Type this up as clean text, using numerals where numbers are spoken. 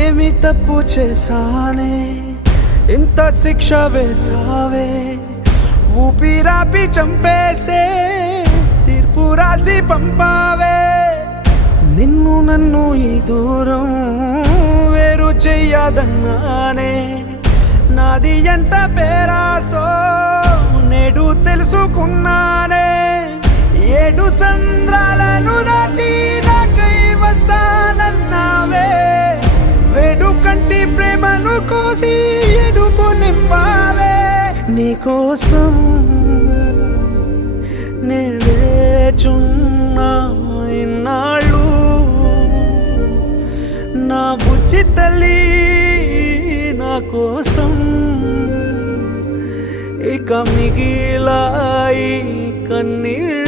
ఏమి తప్పు చేశానే ఇంత శిక్ష వేసావే ఊపిరాపి చంపేసే తీర్పు రాసి పంపావే నిన్ను నన్ను ఈ దూరం వేరు చెయ్యదన్నానే నాది ఎంత పేరాసో నేడు తెలుసుకున్నానే 7 సంద్రాలను దాటి నాకై వస్తానన్నావే వేడు కంటి ప్రేమను కోసి ఎడుపు నింపావే నీకోసం నే వేచున్నా ఇన్నాళ్ళు నా బుజ్జి తల్లి నా కోసం ఇక మిగిలాయి కన్నీళ్ళు